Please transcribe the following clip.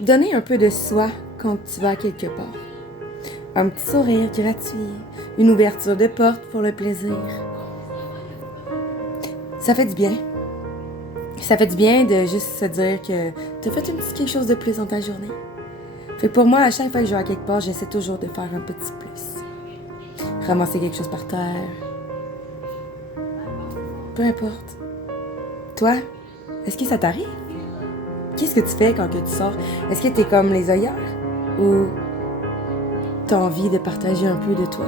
donner un peu de soi quand tu vas quelque part. Un petit sourire gratuit, une ouverture de porte pour le plaisir. Ça fait du bien. Ça fait du bien de juste se dire que t'as fait un petit quelque chose de plus dans ta journée. Fait que pour moi, à chaque fois que je vais à quelque part, j'essaie toujours de faire un petit plus. Ramasser quelque chose par terre. Peu importe. Toi, est-ce que ça t'arrive? Qu'est-ce que tu fais quand que tu sors? Est-ce que t'es comme les ailleurs? Ou t'as envie de partager un peu de toi?